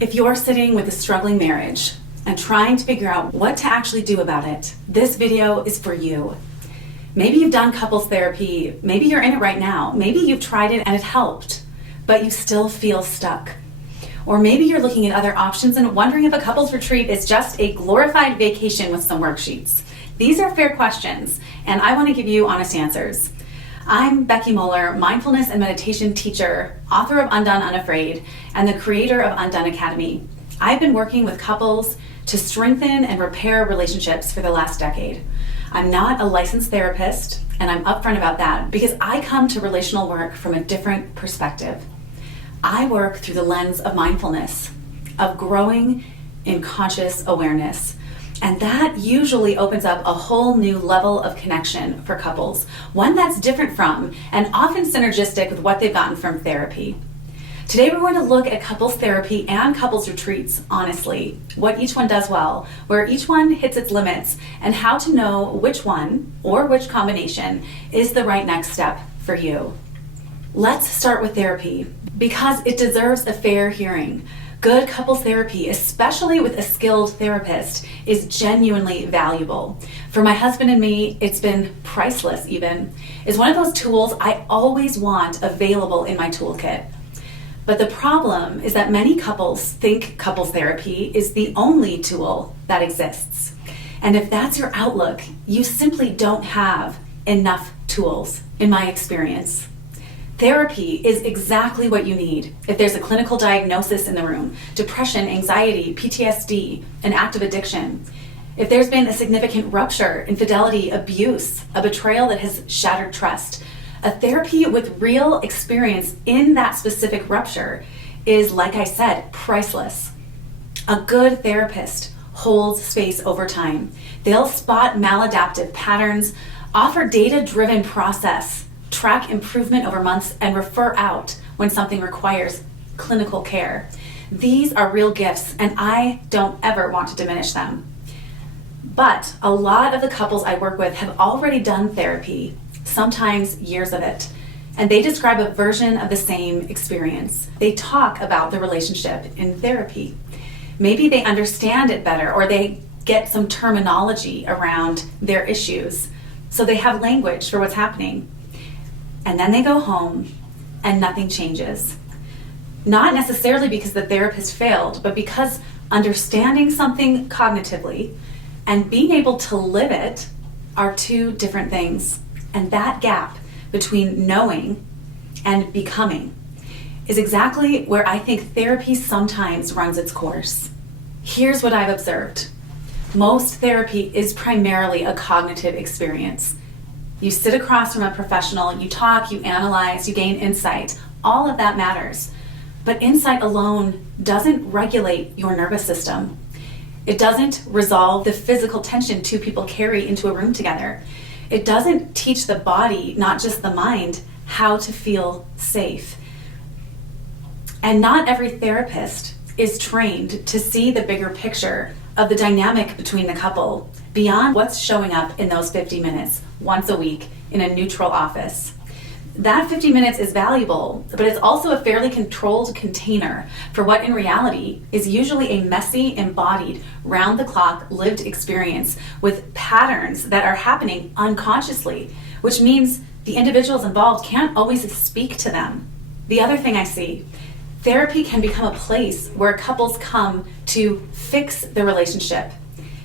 If you're sitting with a struggling marriage and trying to figure out what to actually do about it, this video is for you. Maybe you've done couples therapy, maybe you're in it right now, maybe you've tried it and it helped, but you still feel stuck. Or maybe you're looking at other options and wondering if a couples retreat is just a glorified vacation with some worksheets. These are fair questions, and I want to give you honest answers. I'm Becky Moller, mindfulness and meditation teacher, author of Undone Unafraid, and the creator of Undone Academy. I've been working with couples to strengthen and repair relationships for the last decade. I'm not a licensed therapist, and I'm upfront about that because I come to relational work from a different perspective. I work through the lens of mindfulness, of growing in conscious awareness. And that usually opens up a whole new level of connection for couples, one that's different from and often synergistic with what they've gotten from therapy. Today we're going to look at couples therapy and couples retreats honestly, what each one does well, where each one hits its limits, and how to know which one or which combination is the right next step for you. Let's start with therapy because it deserves a fair hearing. Good couples therapy, especially with a skilled therapist, is genuinely valuable. For my husband and me, it's been priceless even. It's one of those tools I always want available in my toolkit. But the problem is that many couples think couples therapy is the only tool that exists. And if that's your outlook, you simply don't have enough tools, in my experience. Therapy is exactly what you need if there's a clinical diagnosis in the room: depression, anxiety, PTSD, an active addiction. If there's been a significant rupture, infidelity, abuse, a betrayal that has shattered trust, a therapy with real experience in that specific rupture is, like I said, priceless. A good therapist holds space over time. They'll spot maladaptive patterns, offer data-driven process, track improvement over months, and refer out when something requires clinical care. These are real gifts, and I don't ever want to diminish them. But a lot of the couples I work with have already done therapy, sometimes years of it, and they describe a version of the same experience. They talk about the relationship in therapy. Maybe they understand it better, or they get some terminology around their issues, so they have language for what's happening. And then they go home and nothing changes. Not necessarily because the therapist failed, but because understanding something cognitively and being able to live it are two different things. And that gap between knowing and becoming is exactly where I think therapy sometimes runs its course. Here's what I've observed. Most therapy is primarily a cognitive experience. You sit across from a professional, you talk, you analyze, you gain insight. All of that matters. But insight alone doesn't regulate your nervous system. It doesn't resolve the physical tension two people carry into a room together. It doesn't teach the body, not just the mind, how to feel safe. And not every therapist is trained to see the bigger picture of the dynamic between the couple beyond what's showing up in those 50 minutes once a week in a neutral office. That 50 minutes is valuable, but it's also a fairly controlled container for what in reality is usually a messy, embodied, round-the-clock lived experience with patterns that are happening unconsciously, which means the individuals involved can't always speak to them. The other thing I see, therapy can become a place where couples come to fix the relationship,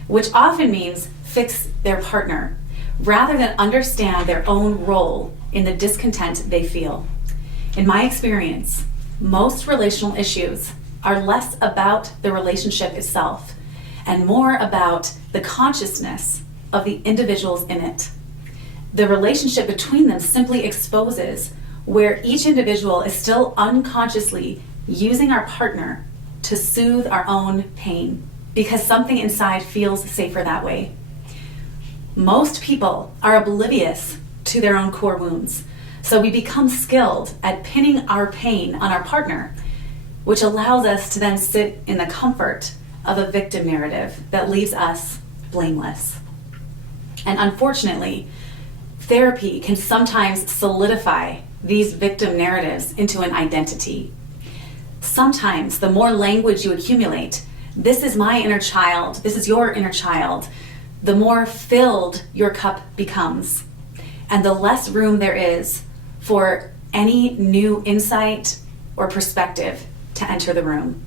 which often means fix their partner, rather than understand their own role in the discontent they feel. In my experience, most relational issues are less about the relationship itself and more about the consciousness of the individuals in it. The relationship between them simply exposes where each individual is still unconsciously using our partner to soothe our own pain because something inside feels safer that way. Most people are oblivious to their own core wounds, so we become skilled at pinning our pain on our partner, which allows us to then sit in the comfort of a victim narrative that leaves us blameless. And unfortunately, therapy can sometimes solidify these victim narratives into an identity. Sometimes the more language you accumulate, this is my inner child, this is your inner child, the more filled your cup becomes, and the less room there is for any new insight or perspective to enter the room.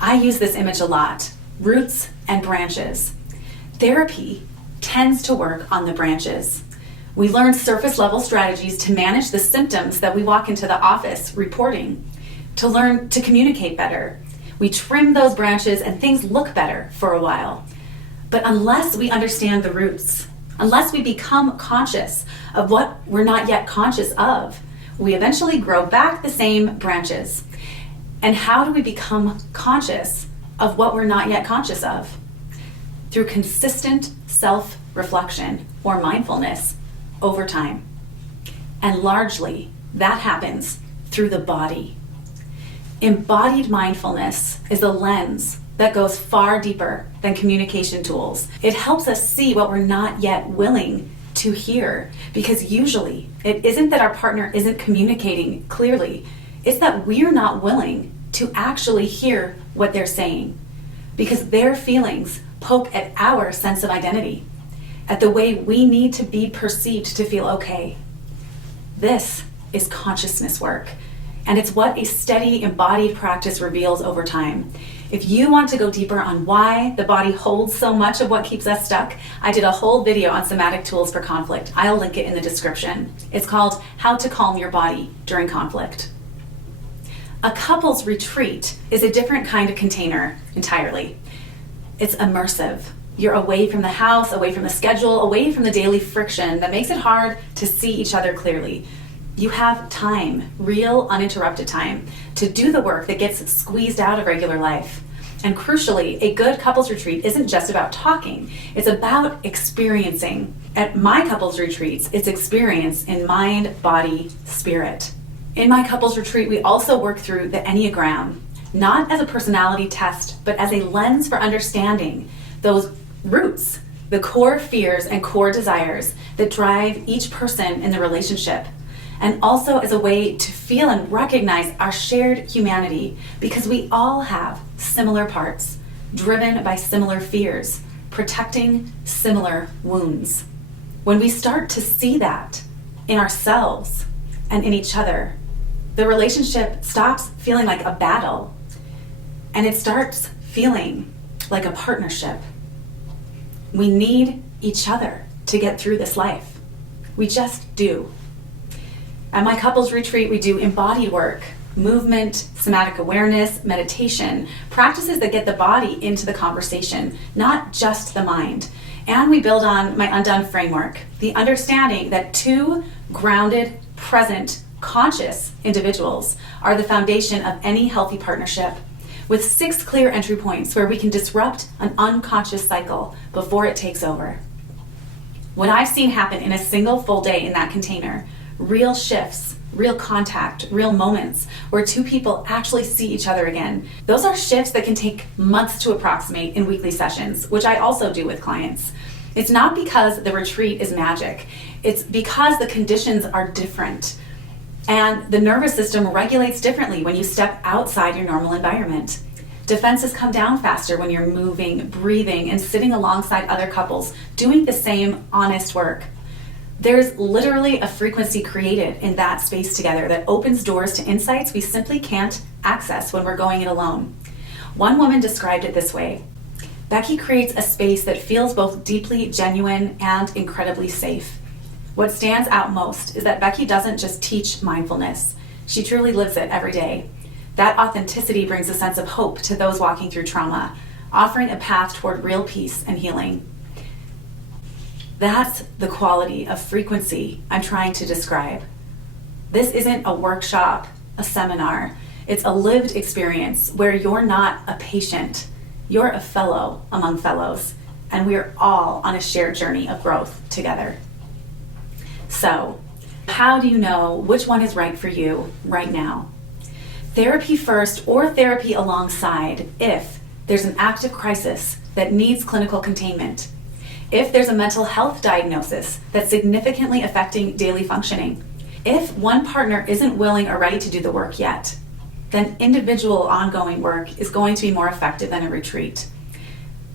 I use this image a lot, roots and branches. Therapy tends to work on the branches. We learn surface level strategies to manage the symptoms that we walk into the office reporting, to learn to communicate better. We trim those branches and things look better for a while. But unless we understand the roots, unless we become conscious of what we're not yet conscious of, we eventually grow back the same branches. And how do we become conscious of what we're not yet conscious of? Through consistent self-reflection or mindfulness over time. And largely, that happens through the body. Embodied mindfulness is a lens that goes far deeper than communication tools. It helps us see what we're not yet willing to hear, because usually it isn't that our partner isn't communicating clearly, it's that we're not willing to actually hear what they're saying, because their feelings poke at our sense of identity, at the way we need to be perceived to feel okay. This is consciousness work, and it's what a steady embodied practice reveals over time. If you want to go deeper on why the body holds so much of what keeps us stuck, I did a whole video on somatic tools for conflict. I'll link it in the description. It's called How to Calm Your Body During Conflict. A couples retreat is a different kind of container entirely. It's immersive. You're away from the house, away from the schedule, away from the daily friction that makes it hard to see each other clearly. You have time, real uninterrupted time, to do the work that gets squeezed out of regular life. And crucially, a good couples retreat isn't just about talking, it's about experiencing. At my couples retreats, it's experience in mind, body, spirit. In my couples retreat, we also work through the Enneagram, not as a personality test, but as a lens for understanding those roots, the core fears and core desires that drive each person in the relationship, and also as a way to feel and recognize our shared humanity, because we all have similar parts, driven by similar fears, protecting similar wounds. When we start to see that in ourselves and in each other, the relationship stops feeling like a battle, and it starts feeling like a partnership. We need each other to get through this life. We just do. At my couples retreat, we do embodied work, movement, somatic awareness, meditation, practices that get the body into the conversation, not just the mind. And we build on my Undone framework, the understanding that two grounded, present, conscious individuals are the foundation of any healthy partnership, with 6 clear entry points where we can disrupt an unconscious cycle before it takes over. What I've seen happen in a single full day in that container, real shifts, real contact, real moments where two people actually see each other again. Those are shifts that can take months to approximate in weekly sessions, which I also do with clients. It's not because the retreat is magic. It's because the conditions are different. And the nervous system regulates differently when you step outside your normal environment. Defenses come down faster when you're moving, breathing, and sitting alongside other couples doing the same honest work. There's literally a frequency created in that space together that opens doors to insights we simply can't access when we're going it alone. One woman described it this way: Becky creates a space that feels both deeply genuine and incredibly safe. What stands out most is that Becky doesn't just teach mindfulness, she truly lives it every day. That authenticity brings a sense of hope to those walking through trauma, offering a path toward real peace and healing. That's the quality of frequency I'm trying to describe. This isn't a workshop, a seminar. It's a lived experience where you're not a patient, you're a fellow among fellows, and we're all on a shared journey of growth together. So, how do you know which one is right for you right now? Therapy first or therapy alongside if there's an active crisis that needs clinical containment, if there's a mental health diagnosis that's significantly affecting daily functioning, if one partner isn't willing or ready to do the work yet, then individual ongoing work is going to be more effective than a retreat.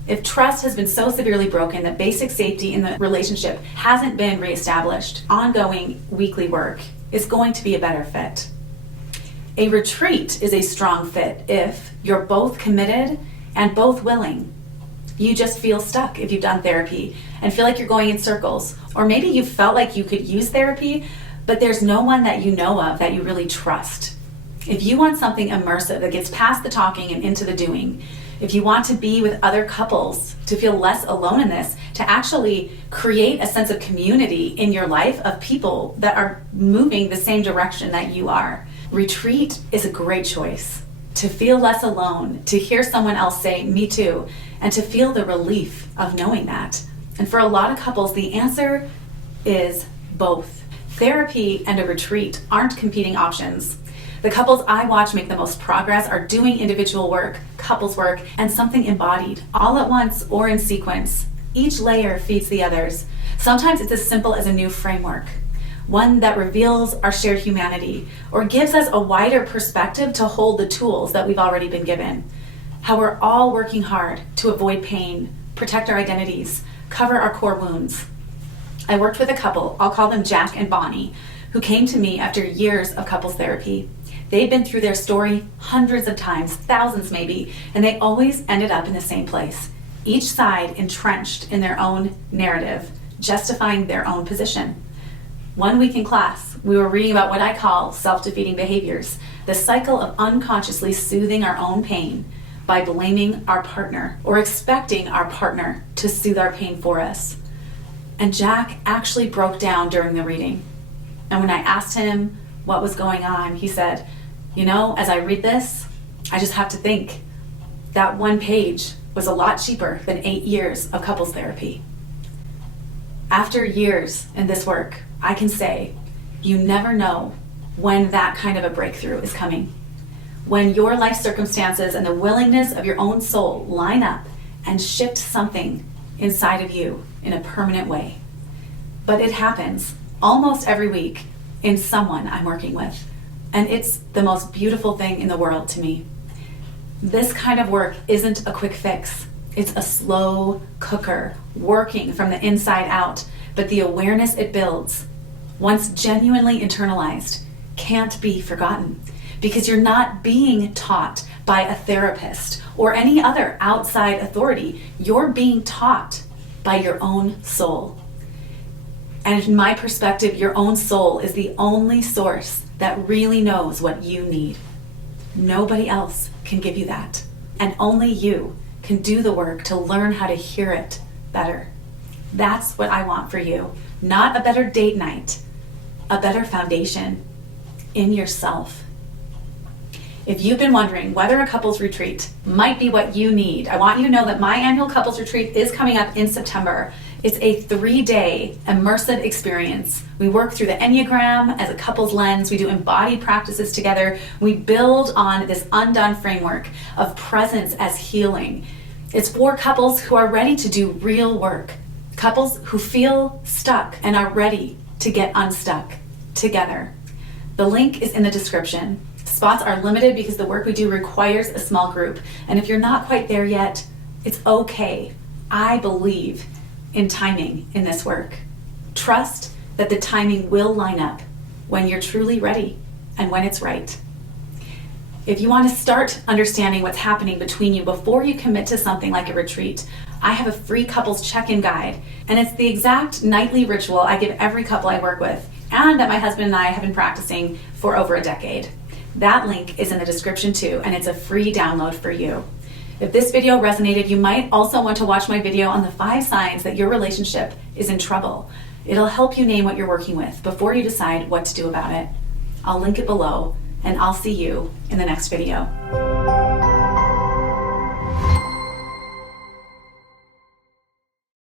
If trust has been so severely broken that basic safety in the relationship hasn't been reestablished, ongoing weekly work is going to be a better fit. A retreat is a strong fit if you're both committed and both willing. You just feel stuck if you've done therapy and feel like you're going in circles. Or maybe you felt like you could use therapy, but there's no one that you know of that you really trust. If you want something immersive that gets past the talking and into the doing, if you want to be with other couples, to feel less alone in this, to actually create a sense of community in your life of people that are moving the same direction that you are, retreat is a great choice. To feel less alone, to hear someone else say, "Me too," and to feel the relief of knowing that. And for a lot of couples, the answer is both. Therapy and a retreat aren't competing options. The couples I watch make the most progress are doing individual work, couples work, and something embodied, all at once or in sequence. Each layer feeds the others. Sometimes it's as simple as a new framework, one that reveals our shared humanity or gives us a wider perspective to hold the tools that we've already been given. How we're all working hard to avoid pain, protect our identities, cover our core wounds. I worked with a couple, I'll call them Jack and Bonnie, who came to me after years of couples therapy. They'd been through their story hundreds of times, thousands maybe, and they always ended up in the same place. Each side entrenched in their own narrative, justifying their own position. One week in class, we were reading about what I call self-defeating behaviors, the cycle of unconsciously soothing our own pain by blaming our partner or expecting our partner to soothe our pain for us. And Jack actually broke down during the reading. And when I asked him what was going on, he said, as I read this, I just have to think that one page was a lot cheaper than 8 years of couples therapy. After years in this work, I can say you never know when that kind of a breakthrough is coming. When your life circumstances and the willingness of your own soul line up and shift something inside of you in a permanent way. But it happens almost every week in someone I'm working with. And it's the most beautiful thing in the world to me. This kind of work isn't a quick fix. It's a slow cooker working from the inside out. But the awareness it builds, once genuinely internalized, can't be forgotten. Because you're not being taught by a therapist or any other outside authority. You're being taught by your own soul. And in my perspective, your own soul is the only source that really knows what you need. Nobody else can give you that. And only you can do the work to learn how to hear it better. That's what I want for you. Not a better date night, a better foundation in yourself. If you've been wondering whether a couples retreat might be what you need, I want you to know that my annual couples retreat is coming up in September. It's a 3-day immersive experience. We work through the Enneagram as a couples lens. We do embodied practices together. We build on this undone framework of presence as healing. It's for couples who are ready to do real work. Couples who feel stuck and are ready to get unstuck together. The link is in the description. Spots are limited because the work we do requires a small group. And if you're not quite there yet, it's okay. I believe in timing in this work. Trust that the timing will line up when you're truly ready and when it's right. If you want to start understanding what's happening between you before you commit to something like a retreat, I have a free couples check-in guide, and it's the exact nightly ritual I give every couple I work with, and that my husband and I have been practicing for over a decade. That link is in the description too, and it's a free download for you. If this video resonated, you might also want to watch my video on the 5 signs that your relationship is in trouble. It'll help you name what you're working with before you decide what to do about it. I'll link it below, and I'll see you in the next video.